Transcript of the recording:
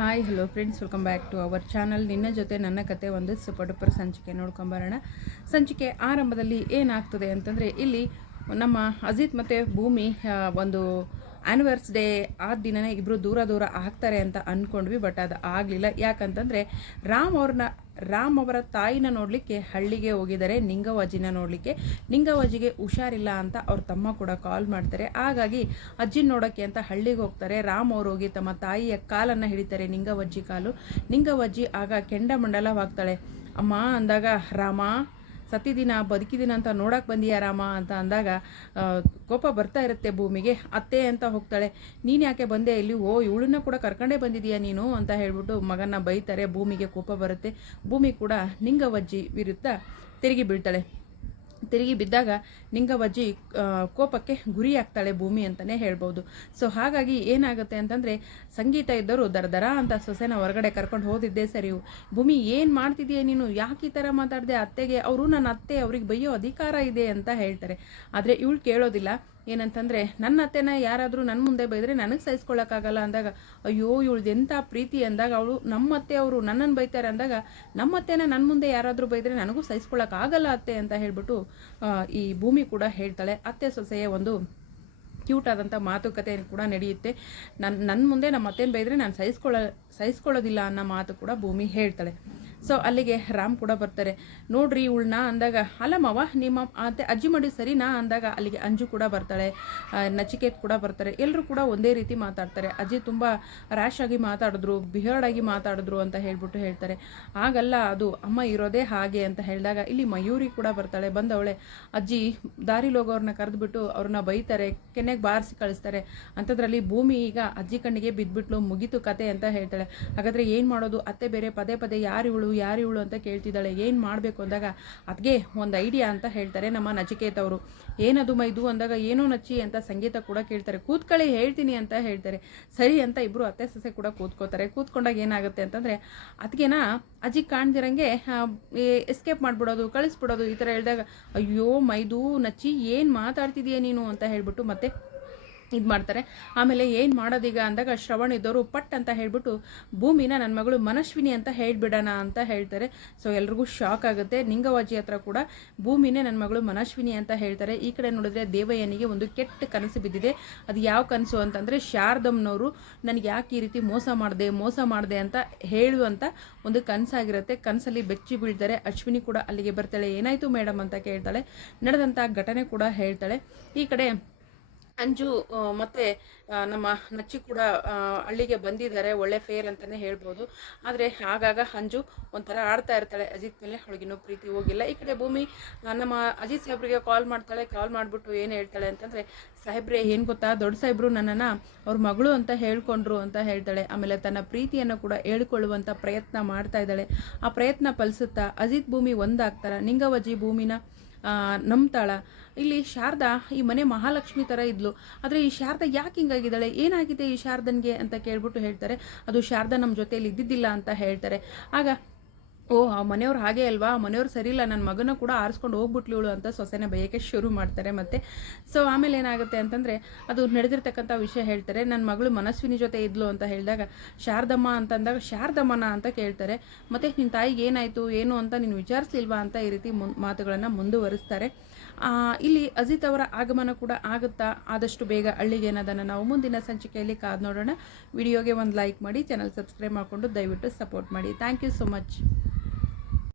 Hi hello friends, welcome back to our channel. ನಿನ್ನ ಜೊತೆ ನನ್ನ ಕತೆ ಒಂದು ಸೂಪರ್ ಡೂಪರ್ ಸಂಚಿಕೆ ನೋಡ್ಕೊಂಬರೋಣ. ಸಂಚಿಕೆ ಆರಂಭದಲ್ಲಿ ಏನಾಗ್ತದೆ ಅಂತಂದರೆ, ಇಲ್ಲಿ ನಮ್ಮ ಅಜಿತ್ ಮತ್ತು ಭೂಮಿ ಒಂದು ಆ್ಯನಿವರ್ಸ್ ಡೇ ಆ ದಿನನೇ ಇಬ್ಬರು ದೂರ ದೂರ ಆಗ್ತಾರೆ ಅಂತ ಅಂದ್ಕೊಂಡ್ವಿ. ಬಟ್ ಅದು ಆಗಲಿಲ್ಲ. ಯಾಕಂತಂದರೆ ರಾಮ್ ಅವರ ತಾಯಿನ ನೋಡಲಿಕ್ಕೆ ಹಳ್ಳಿಗೆ ಹೋಗಿದ್ದಾರೆ, ನಿಂಗವ್ವಜ್ಜಿನ ನೋಡಲಿಕ್ಕೆ. ನಿಂಗವ್ವಜ್ಜಿಗೆ ಹುಷಾರಿಲ್ಲ ಅಂತ ಅವ್ರ ತಮ್ಮ ಕೂಡ ಕಾಲ್ ಮಾಡ್ತಾರೆ. ಹಾಗಾಗಿ ಅಜ್ಜಿನ ನೋಡೋಕ್ಕೆ ಅಂತ ಹಳ್ಳಿಗೆ ಹೋಗ್ತಾರೆ. ರಾಮ್ ಅವರು ಹೋಗಿ ತಮ್ಮ ತಾಯಿಯ ಕಾಲನ್ನು ಹಿಡಿತಾರೆ, ನಿಂಗವ್ವಜ್ಜಿ ಕಾಲು. ನಿಂಗವ್ವಜ್ಜಿ ಆಗ ಕೆಂಡಮಂಡಲವಾಗ್ತಾಳೆ. ಅಮ್ಮ ಅಂದಾಗ, ರಾಮ ಸತ್ತಿದಿನ ಬದುಕಿದಿನ ಅಂತ ನೋಡಕ್ಕೆ ಬಂದೀಯ ರಾಮ ಅಂತ ಅಂದಾಗ ಕೋಪ ಬರ್ತಾ ಇರುತ್ತೆ ಭೂಮಿಗೆ. ಅತ್ತೆ ಅಂತ ಹೋಗ್ತಾಳೆ. ನೀನು ಯಾಕೆ ಬಂದೆ ಇಲ್ಲಿ? ಇವಳನ್ನ ಕೂಡ ಕರ್ಕೊಂಡೇ ಬಂದಿದೀಯ ನೀನು ಅಂತ ಹೇಳ್ಬಿಟ್ಟು ಮಗನ ಬೈತಾರೆ. ಭೂಮಿಗೆ ಕೋಪ ಬರುತ್ತೆ. ಭೂಮಿ ಕೂಡ ನಿಂಗವ್ವಜ್ಜಿ ವಿರುದ್ಧ ತಿರುಗಿ ಬೀಳ್ತಾಳೆ. ತಿರುಗಿ ಬಿದ್ದಾಗ ನಿಂಗವ್ವಜ್ಜಿ ಕೋಪಕ್ಕೆ ಗುರಿ ಆಗ್ತಾಳೆ ಭೂಮಿ ಅಂತಲೇ ಹೇಳ್ಬೋದು. ಸೊ ಹಾಗಾಗಿ ಏನಾಗುತ್ತೆ ಅಂತಂದರೆ, ಸಂಗೀತ ಇದ್ದವರು ದರ ಅಂತ ಸೊಸೆನ ಹೊರಗಡೆ ಕರ್ಕೊಂಡು ಹೋದಿದ್ದೇ ಸರಿ. ಭೂಮಿ ಏನು ಮಾಡ್ತಿದೀಯ ನೀನು? ಯಾಕೆ ಈ ಥರ ಮಾತಾಡಿದೆ? ಅತ್ತೆಗೆ ಅವರು ನನ್ನ ಅತ್ತೆ, ಅವ್ರಿಗೆ ಬೈಯೋ ಅಧಿಕಾರ ಇದೆ ಅಂತ ಹೇಳ್ತಾರೆ. ಆದರೆ ಇವಳು ಕೇಳೋದಿಲ್ಲ. ಏನಂತಂದರೆ, ನನ್ನ ಅತ್ತೆನ ಯಾರಾದರೂ ನನ್ನ ಮುಂದೆ ಬೈದರೆ ನನಗೆ ಸಹಿಸ್ಕೊಳ್ಳೋಕ್ಕಾಗಲ್ಲ ಅಂದಾಗ, ಅಯ್ಯೋ ಇವಳ್ದು ಎಂಥ ಪ್ರೀತಿ ಅಂದಾಗ, ಅವಳು ನಮ್ಮ ಅತ್ತೆ ಅವರು ನನ್ನನ್ನು ಬೈತಾರೆ ಅಂದಾಗ, ನಮ್ಮ ಅತ್ತೆನ ನನ್ನ ಮುಂದೆ ಯಾರಾದರೂ ಬೈದರೆ ನನಗೂ ಸಹಿಸ್ಕೊಳ್ಳೋಕ್ಕಾಗಲ್ಲ ಅತ್ತೆ ಅಂತ ಹೇಳ್ಬಿಟ್ಟು ಈ ಭೂಮಿ ಕೂಡ ಹೇಳ್ತಾಳೆ. ಅತ್ತೆ ಸೊಸೆಯ ಒಂದು ಕ್ಯೂಟ್ ಆದಂಥ ಮಾತುಕತೆ ಕೂಡ ನಡೆಯುತ್ತೆ. ನನ್ನ ಮುಂದೆ ನಮ್ಮ ಅತ್ತೆನ ಬೈದರೆ ನಾನು ಸಹಿಸ್ಕೊಳ್ಳೋದಿಲ್ಲ ಅನ್ನೋ ಮಾತು ಕೂಡ ಭೂಮಿ ಹೇಳ್ತಾಳೆ. ಸೊ ಅಲ್ಲಿಗೆ ರಾಮ್ ಕೂಡ ಬರ್ತಾರೆ. ನೋಡ್ರಿ ಇವಳನ್ನ ಅಂದಾಗ, ಅಲ್ಲಮ್ಮವ ನಿಮ್ಮ ಅತ್ತೆ ಅಜ್ಜಿ ಮಾಡಿ ಸರಿನಾ ಅಂದಾಗ ಅಲ್ಲಿಗೆ ಅಂಜು ಕೂಡ ಬರ್ತಾಳೆ, ನಚಿಕೇತ್ ಕೂಡ ಬರ್ತಾರೆ. ಎಲ್ಲರೂ ಕೂಡ ಒಂದೇ ರೀತಿ ಮಾತಾಡ್ತಾರೆ. ಅಜ್ಜಿ ತುಂಬ ರ್ಯಾಶ್ ಆಗಿ ಮಾತಾಡಿದ್ರು, ಬಿಹರ್ಡ್ ಆಗಿ ಮಾತಾಡಿದ್ರು ಅಂತ ಹೇಳ್ಬಿಟ್ಟು ಹೇಳ್ತಾರೆ. ಆಗಲ್ಲ, ಅದು ಅಮ್ಮ ಇರೋದೇ ಹಾಗೆ ಅಂತ ಹೇಳಿದಾಗ ಇಲ್ಲಿ ಮಯೂರಿ ಕೂಡ ಬರ್ತಾಳೆ. ಬಂದವಳೆ ಅಜ್ಜಿ ದಾರಿಲಿ ಹೋಗೋರನ್ನ ಕರೆದ್ಬಿಟ್ಟು ಅವ್ರನ್ನ ಬೈತಾರೆ, ಕೆನ್ನೆಗೆ ಬಾರಿಸಿ ಕಳಿಸ್ತಾರೆ. ಅಂಥದ್ರಲ್ಲಿ ಭೂಮಿ ಈಗ ಅಜ್ಜಿ ಕಣ್ಣಿಗೆ ಬಿದ್ದುಬಿಟ್ಲು, ಮುಗೀತು ಕತೆ ಅಂತ ಹೇಳ್ತಾಳೆ. ಹಾಗಾದರೆ ಏನು ಮಾಡೋದು? ಅತ್ತೆ ಬೇರೆ ಪದೇ ಪದೇ ಯಾರು ಇವಳು ಅಂತ ಕೇಳ್ತಿದ್ದಾಳೆ, ಏನು ಮಾಡಬೇಕು ಅಂದಾಗ ಅದಕ್ಕೆ ಒಂದು ಐಡಿಯಾ ಅಂತ ಹೇಳ್ತಾರೆ ನಮ್ಮ ನಚಿಕೇತ್ ಅವರು. ಏನದು ಮೈದು ಅಂದಾಗ, ಏನೋ ನಚ್ಚಿ ಅಂತ ಸಂಗೀತ ಕೂಡ ಕೇಳ್ತಾರೆ. ಕೂತ್ಕೊಳ್ಳಿ ಹೇಳ್ತೀನಿ ಅಂತ ಹೇಳ್ತಾರೆ. ಸರಿ ಅಂತ ಇಬ್ಬರು ಅತ್ತೆ ಸೊಸೆ ಕೂಡ ಕೂತ್ಕೋತಾರೆ. ಕೂತ್ಕೊಂಡಾಗ ಏನಾಗುತ್ತೆ ಅಂತಂದರೆ, ಅದಕ್ಕೆನಾ ಅಜ್ಜಿ ಕಾಣ್ದಿರಂಗೆ ಎಸ್ಕೇಪ್ ಮಾಡಿಬಿಡೋದು, ಕಳಿಸ್ಬಿಡೋದು. ಈ ಥರ ಹೇಳಿದಾಗ, ಅಯ್ಯೋ ಮೈದು ನಚ್ಚಿ ಏನು ಮಾತಾಡ್ತಿದೀಯ ನೀನು ಅಂತ ಹೇಳ್ಬಿಟ್ಟು ಮತ್ತೆ ಇದು ಮಾಡ್ತಾರೆ. ಆಮೇಲೆ ಏನು ಮಾಡೋದೀಗ ಅಂದಾಗ ಶ್ರವಣ್ ಇದ್ದವರು ಪಟ್ ಅಂತ ಹೇಳ್ಬಿಟ್ಟು ಭೂಮಿನ ನನ್ನ ಮಗಳು ಮನಸ್ವಿನಿ ಅಂತ ಹೇಳ್ಬಿಡೋಣ ಅಂತ ಹೇಳ್ತಾರೆ. ಸೊ ಎಲ್ರಿಗೂ ಶಾಕ್ ಆಗುತ್ತೆ. ನಿಂಗವ್ವಜ್ಜಿ ಹತ್ರ ಕೂಡ ಭೂಮಿನೇ ನನ್ನ ಮಗಳು ಮನಸ್ವಿನಿ ಅಂತ ಹೇಳ್ತಾರೆ. ಈ ಕಡೆ ನೋಡಿದ್ರೆ ದೇವಯ್ಯನಿಗೆ ಒಂದು ಕೆಟ್ಟ ಕನಸು ಬಿದ್ದಿದೆ. ಅದು ಯಾವ ಕನಸು ಅಂತಂದರೆ, ಶಾರದಮ್ಮನವರು ನನಗೆ ಯಾಕೆ ಈ ರೀತಿ ಮೋಸ ಮಾಡಿದೆ ಅಂತ ಹೇಳುವಂಥ ಒಂದು ಕನಸಾಗಿರುತ್ತೆ. ಕನಸಲ್ಲಿ ಬೆಚ್ಚಿ ಬೀಳ್ತಾರೆ. ಅಶ್ವಿನಿ ಕೂಡ ಅಲ್ಲಿಗೆ ಬರ್ತಾಳೆ. ಏನಾಯಿತು ಮೇಡಮ್ ಅಂತ ಕೇಳ್ತಾಳೆ. ನಡೆದಂಥ ಘಟನೆ ಕೂಡ ಹೇಳ್ತಾಳೆ. ಈ ಕಡೆ ಅಂಜು ಮತ್ತು ನಮ್ಮ ನಚ್ಚಿ ಕೂಡ ಹಳ್ಳಿಗೆ ಬಂದಿದ್ದಾರೆ. ಒಳ್ಳೆ ಫೇರ್ ಅಂತಲೇ ಹೇಳ್ಬೋದು. ಆದರೆ ಆಗಾಗ ಅಂಜು ಒಂಥರ ಆಡ್ತಾ ಇರ್ತಾಳೆ ಅಜಿತ್ ಮೇಲೆ. ಅವಳಿಗಿನ್ನೂ ಪ್ರೀತಿ ಹೋಗಿಲ್ಲ. ಈ ಕಡೆ ಭೂಮಿ ನಮ್ಮ ಅಜಿತ್ ಸಾಹೇಬ್ರಿಗೆ ಕಾಲ್ ಮಾಡ್ತಾಳೆ. ಕಾಲ್ ಮಾಡಿಬಿಟ್ಟು ಏನು ಹೇಳ್ತಾಳೆ ಅಂತಂದರೆ, ಸಾಹೇಬ್ರೆ ಏನು ಗೊತ್ತಾ, ದೊಡ್ಡ ಸಾಹೇಬ್ರು ನನ್ನನ್ನು ಅವ್ರ ಮಗಳು ಅಂತ ಹೇಳ್ಕೊಂಡ್ರು ಅಂತ ಹೇಳ್ತಾಳೆ. ಆಮೇಲೆ ತನ್ನ ಪ್ರೀತಿಯನ್ನು ಕೂಡ ಹೇಳ್ಕೊಳ್ಳುವಂಥ ಪ್ರಯತ್ನ ಮಾಡ್ತಾ ಇದ್ದಾಳೆ. ಆ ಪ್ರಯತ್ನ ಫಲಿಸುತ್ತಾ ಅಜಿತ್ ಭೂಮಿ ಒಂದಾಗ್ತಾರ. ನಿಂಗವ್ವಜ್ಜಿ ಭೂಮಿನ ನಂಬ್ತಾಳ. ಇಲ್ಲಿ ಶಾರದಾ ಈ ಮನೆ ಮಹಾಲಕ್ಷ್ಮಿ ಥರ ಇದ್ಲು. ಆದರೆ ಈ ಶಾರದಾ ಯಾಕೆ ಹಿಂಗಾಗಿದ್ದಾಳೆ, ಏನಾಗಿದೆ ಈ ಶಾರದನ್ಗೆ ಅಂತ ಕೇಳ್ಬಿಟ್ಟು ಹೇಳ್ತಾರೆ. ಅದು ಶಾರದಾ ನಮ್ಮ ಜೊತೆಯಲ್ಲಿ ಇದ್ದಿದ್ದಿಲ್ಲ ಅಂತ ಹೇಳ್ತಾರೆ. ಆಗ ಆ ಮನೆಯವ್ರು ಹಾಗೆ ಅಲ್ವಾ, ಮನೆಯವ್ರು ಸರಿ ಇಲ್ಲ, ನನ್ನ ಮಗನ ಕೂಡ ಆರಿಸ್ಕೊಂಡು ಹೋಗ್ಬಿಟ್ಲಿವಳು ಅಂತ ಸೊಸೆನ ಬೈಯೋಕ್ಕೆ ಶುರು ಮಾಡ್ತಾರೆ. ಮತ್ತು ಸೊ ಆಮೇಲೆ ಏನಾಗುತ್ತೆ ಅಂತಂದರೆ, ಅದು ನಡೆದಿರ್ತಕ್ಕಂಥ ವಿಷಯ ಹೇಳ್ತಾರೆ. ನನ್ನ ಮಗಳು ಮನಸ್ವಿನಿ ಜೊತೆ ಇದ್ಲು ಅಂತ ಹೇಳಿದಾಗ, ಶಾರದಮ್ಮ ಅಂತಂದಾಗ ಶಾರದಮ್ಮನ ಅಂತ ಕೇಳ್ತಾರೆ. ಮತ್ತು ನಿನ್ನ ತಾಯಿಗೆ ಏನಾಯಿತು ಏನು ಅಂತ ನೀನು ವಿಚಾರಿಸ್ಲಿಲ್ವಾ ಅಂತ ಈ ರೀತಿ ಮಾತುಗಳನ್ನು ಮುಂದುವರಿಸ್ತಾರೆ. ಇಲ್ಲಿ ಅಜಿತ್ ಅವರ ಆಗಮನ ಕೂಡ ಆಗುತ್ತಾ ಆದಷ್ಟು ಬೇಗ ಹಳ್ಳಿಗೆ ಅನ್ನೋದನ್ನು ನಾವು ಮುಂದಿನ ಸಂಚಿಕೆಯಲ್ಲಿ ಕಾದು ನೋಡೋಣ. ವಿಡಿಯೋಗೆ ಒಂದು ಲೈಕ್ ಮಾಡಿ, ಚಾನಲ್ ಸಬ್ಸ್ಕ್ರೈಬ್ ಮಾಡಿಕೊಂಡು ದಯವಿಟ್ಟು ಸಪೋರ್ಟ್ ಮಾಡಿ. Thank you so much.